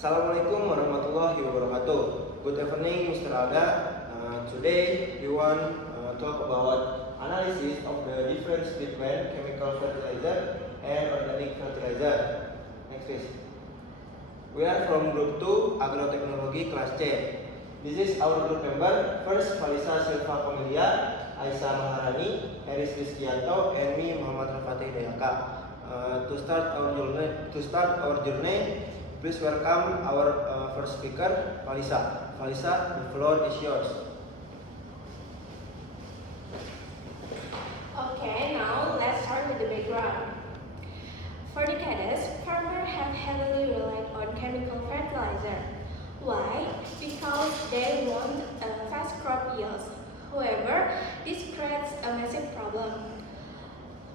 Assalamualaikum warahmatullahi wabarakatuh. Good evening, Mr. Alda. Today we want talk about analysis of the difference between chemical fertilizer and organic fertilizer. Next please. We are from Group 2 Agrotechnology Class C. This is our group member. First, Falisa Silva Pomelia, Aisyah Maharani, Eris Rizkianto, and me, Muhammad Rafatih Dayaka. To start our journey, please welcome our first speaker, Falisa. Falisa, the floor is yours. Okay, now let's start with the background. For decades, farmers have heavily relied on chemical fertilizer. Why? Because they want fast crop yields. However, this creates a massive problem.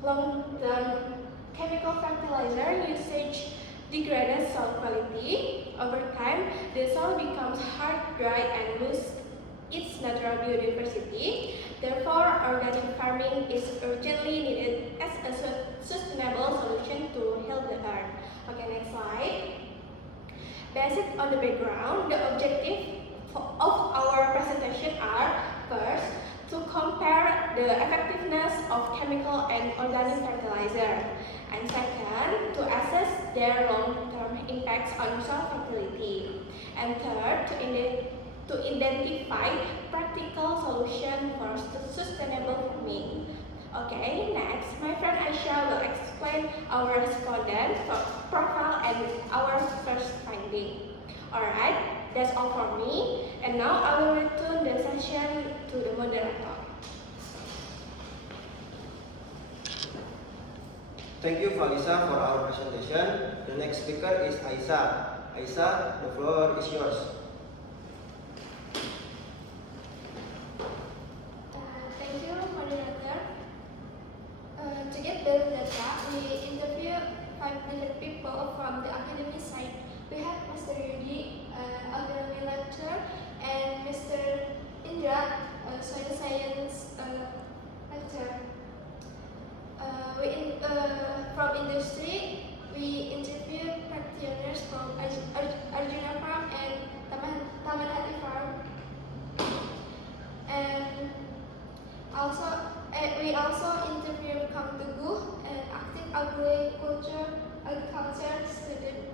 Long-term chemical fertilizer usage degrades soil quality. Over time, the soil becomes hard, dry, and loses its natural biodiversity. Therefore, organic farming is urgently needed as a sustainable solution to heal the earth. Okay, next slide. Based on the background, the objective of our presentation are: first, to compare the effectiveness of chemical and organic fertilizer, and second, to assess their long-term impacts on soil fertility, and third, to identify practical solutions for sustainable farming. Okay, next, my friend Aisyah will explain our respondent profile and our first finding. Alright, that's all for me. And now I will return the session to the moderator. Thank you, Falisa, for our presentation. The next speaker is Aisyah. Aisyah, the floor is yours. Thank you, moderator. To get the data, we interviewed 5 different people from the academic side. We have Mr. Yudi, agronomy lecturer, and Mr. Indra, soil science lecturer. From industry, we interviewed practitioners from Arjuna Farm and Taman Hati Farm. And we also interviewed Kang Teguh, an active agriculture student.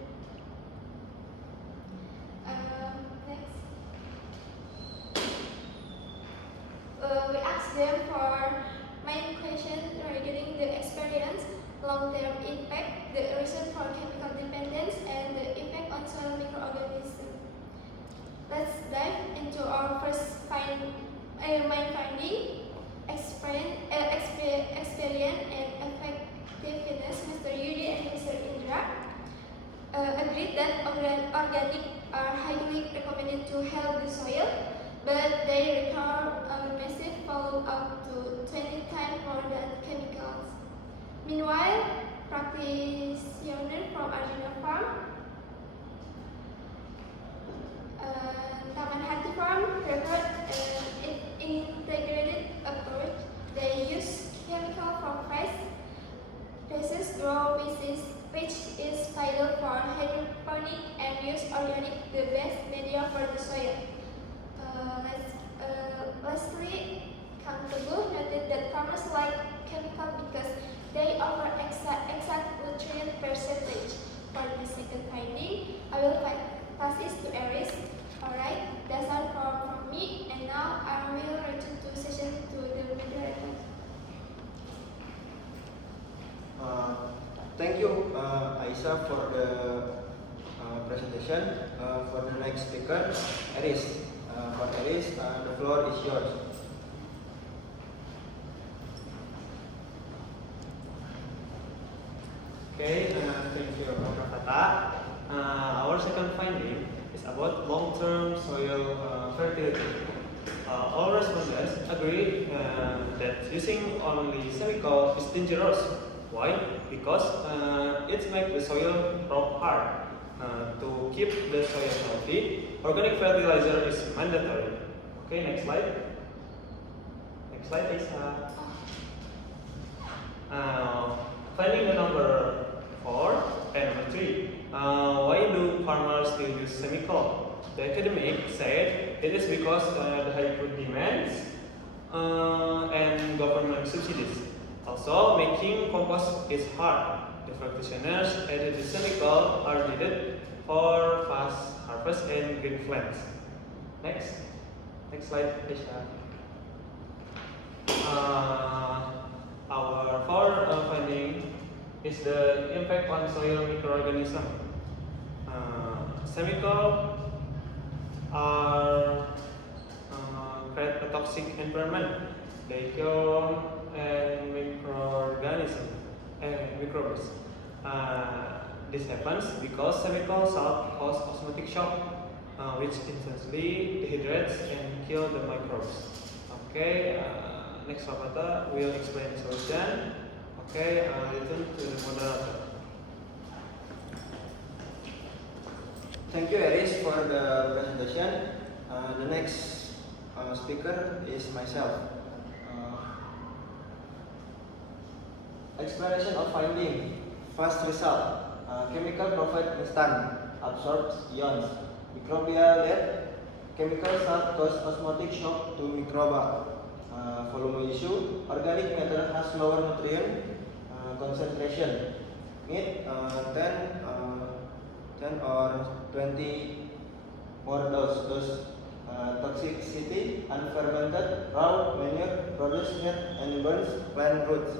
Next. We asked them for main questions regarding the experience, long-term impact, the reason for chemical dependence, and the effect on soil microorganisms. Let's dive into our first main finding: experience and effectiveness. Mr. Yudi and Mr. Indra agreed that organic are highly recommended to help the soil, but they require a massive follow-up to 20 times more than chemicals. Meanwhile, practitioners from Arjuna Farm, Taman Hati Farm preferred an integrated approach. They use chemical for phases grow which is vital for hydroponic, and use organic, the best media for the soil. Lastly, Kang Teguh noted that farmers like chemical because they offer exact nutrient percentage. For the second finding, I will pass this to Eris. Alright, that's all from me, and now I will return to session to the moderator. Thank you, Aisyah, for the presentation. For the next speaker, Eris. For Eris, the floor is yours. Okay, thank you, Dr. Fata. Our second finding is about long-term soil fertility. All respondents agree that using only chemical is dangerous. Why? Because it makes the soil rock hard. To keep the soil healthy, organic fertilizer is mandatory. Okay, next slide. Next slide, Aisyah. Finding the number 4 and number 3. Why do farmers still use chemical? The academic said it is because the high food demands and government subsidies. Also, making compost is hard. The practitioners added the chemical are needed for fast harvest and green plants. Next slide, Aisha. Our fourth finding is the impact on soil microorganism. Chemicals are create a toxic environment. They kill and microbes. This happens because chemicals cause osmotic shock, which intensely dehydrates and kill the microbes. Okay, next Rapata will explain the solution. Okay, return to the moderator. Thank you, Aris, for the presentation. The next speaker is myself. Explanation of finding. First result. Chemical provide instant absorbs ions. Microbial death. Chemical salt cause osmotic shock to microba. Volume issue. Organic matter has lower nutrient concentration. Need 10 or 20 more dose. Toxicity, unfermented, raw manure, produce heat and burns plant roots.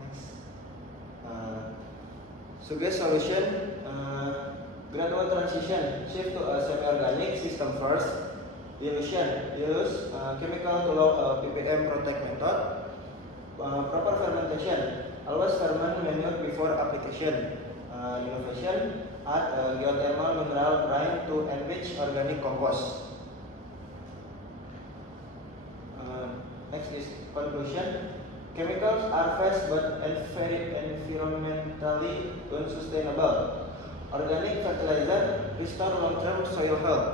Next. Suggest solution, gradual transition, shift to a semi-organic system first. Dilution, use chemical to low ppm protect method. Proper fermentation, always ferment manure before application. Innovation, add geothermal mineral brine to enrich organic compost. Next is conclusion. Chemicals are fast but environmentally unsustainable. Organic fertilizer restore long-term soil health.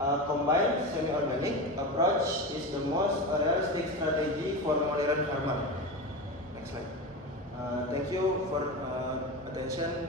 A combined semi-organic approach is the most realistic strategy for modern farmer. Next slide. Thank you for attention.